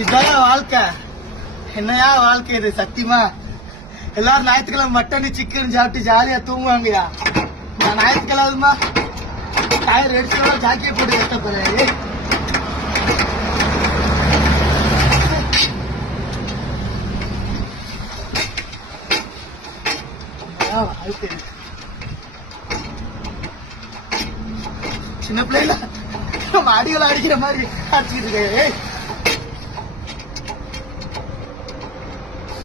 இதான் வாழ்க்கை. என்னையா வாழ்க்கை இது சத்தியமா. எல்லாரும் ஞாயிற்றுக்கிழமை மட்டன் சிக்கன் சாப்பிட்டு ஜாலியா தூங்குவாங்கயா. நான் ஞாயிற்றுக்கிழமை டயர் எடுத்து ஜாக்கியை போட்டு கஷ்டப்படுறேன். சின்ன பிள்ளைல மாடிகளை அடிக்கிற மாதிரி அடிச்சுக்கிட்டு இருக்கேன்.